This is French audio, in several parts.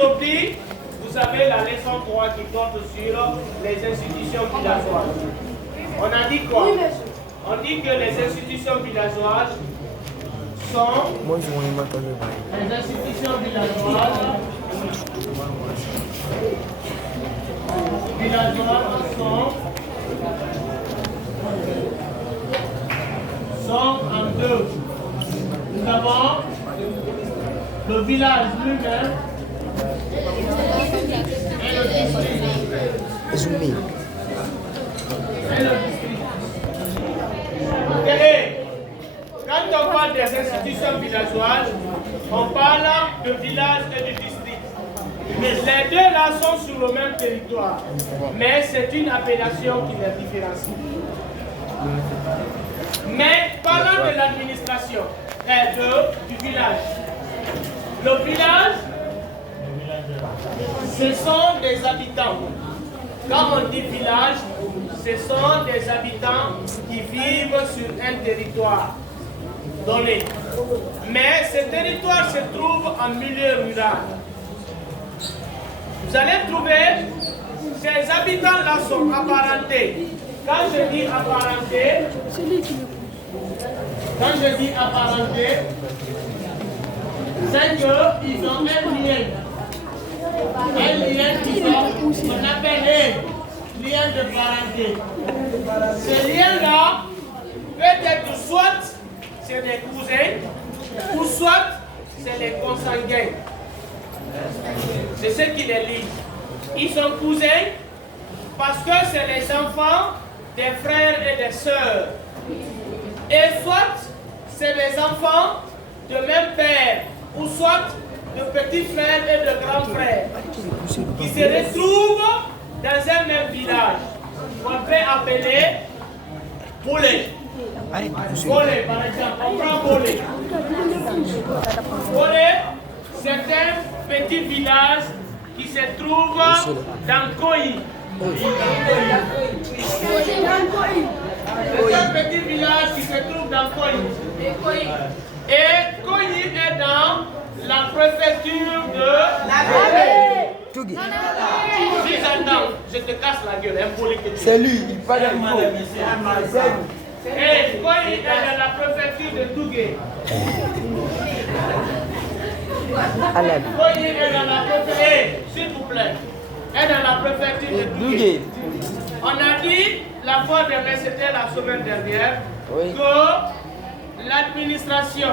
Aujourd'hui, vous avez la leçon 3 qui porte sur les institutions villageoises. On a dit quoi? On dit que les institutions villageoises sont... Les institutions villageoises sont en deux. Nous avons le village lui-même et le district. Quand on parle des institutions villageoises, on parle de village et de district. Mais les deux là sont sur le même territoire. Mais c'est une appellation qui les différencie. Mais parlant de l'administration et du village. Le village, ce sont des habitants. Quand on dit village, ce sont des habitants qui vivent sur un territoire donné. Mais ce territoire se trouve en milieu rural. Vous allez trouver, ces habitants-là sont apparentés. Quand je dis apparentés, c'est qu'ils ont un lien. Un lien qu'on appelle lien de parenté. Ce lien-là peut être soit c'est des cousins, ou soit c'est les consanguins. C'est ce qui les lie. Ils sont cousins parce que c'est les enfants des frères et des sœurs. Et soit c'est les enfants de même père, ou soit de petits frères et de grands frères qui se retrouvent dans un même village qu'on peut appeler Bolé. Bolé, par exemple, on prend Bolé. Bolé, c'est un petit village qui se trouve dans Koyi. C'est un petit village qui se trouve dans Koyi. Et Koyi est dans la préfecture de la Gambie. Si j'entends, je te casse la gueule, un poli que tu es. C'est lui, il parle un mot. Et Koyi est dans la préfecture de Tougué. Koyi est dans la préfecture, s'il vous plaît, est dans la préfecture de Tougué. On a dit la fois dernière, c'était la semaine dernière, que l'administration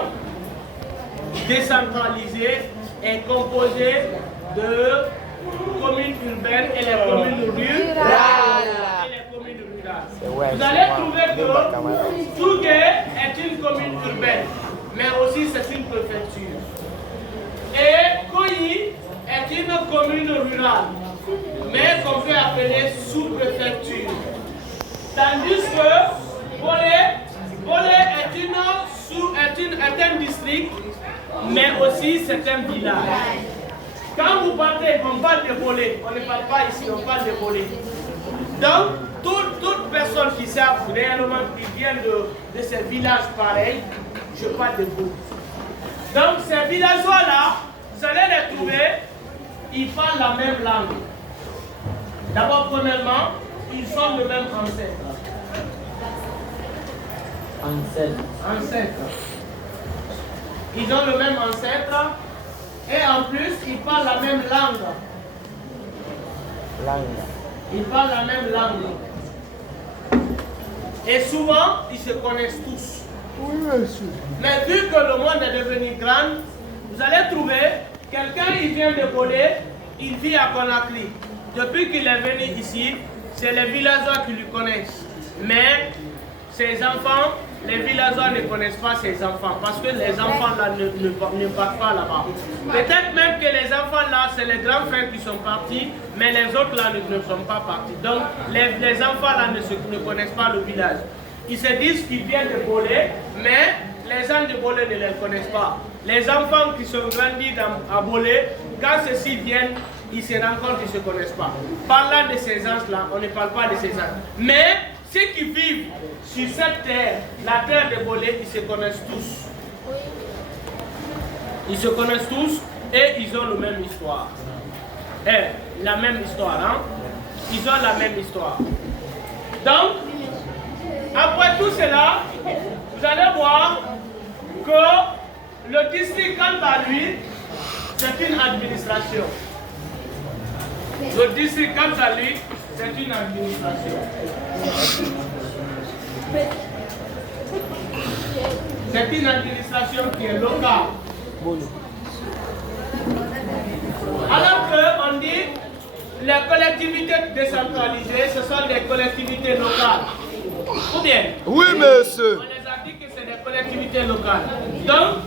décentralisée est composée de communes urbaines et les communes rurales. Vous allez trouver que Tougué est une commune urbaine, mais aussi c'est une préfecture. Et Koyi est une commune rurale, mais qu'on peut appeler sous-préfecture. Tandis que Bolé est un district, mais aussi c'est un village. Quand vous partez, on parle de Bolé, on ne parle pas ici, on parle de Bolé. Donc, toute personne qui savent réellement qui vient de ces villages pareils, je parle de vous. Donc, ces villageois-là, vous allez les trouver, ils parlent la même langue. D'abord, premièrement, ils ont le même ancêtre. Ils ont le même ancêtre et en plus ils parlent la même langue. Ils parlent la même langue. Et souvent ils se connaissent tous. Mais vu que le monde est devenu grand, vous allez trouver quelqu'un qui vient de Bolé, il vit à Conakry. Depuis qu'il est venu ici, c'est les villageois qui lui connaissent. Mais ses enfants, les villageois ne connaissent pas ses enfants parce que les enfants là ne partent pas là-bas. Peut-être même que les enfants là, c'est les grands frères qui sont partis, mais les autres là ne sont pas partis. Donc les enfants là ne connaissent pas le village. Ils se disent qu'ils viennent de Bolé, mais les gens de Bolé ne les connaissent pas. Les enfants qui sont grandis à Bolé, quand ceux-ci viennent, ils se rendent compte qu'ils ne se connaissent pas. Parlant de ces gens-là, on ne parle pas de ces gens. Mais ceux qui vivent sur cette terre, la terre de Bolé, ils se connaissent tous. Ils se connaissent tous Et ils ont la même histoire. La même histoire, hein? Ils ont la même histoire. Donc, après tout cela, vous allez voir que le district, quant à lui, c'est une administration. Le district, quant à lui, c'est une administration. C'est une administration qui est locale. Alors qu'on dit les collectivités décentralisées, ce sont des collectivités locales. Ou bien? Oui, monsieur. On les a dit que c'est des collectivités locales. Donc,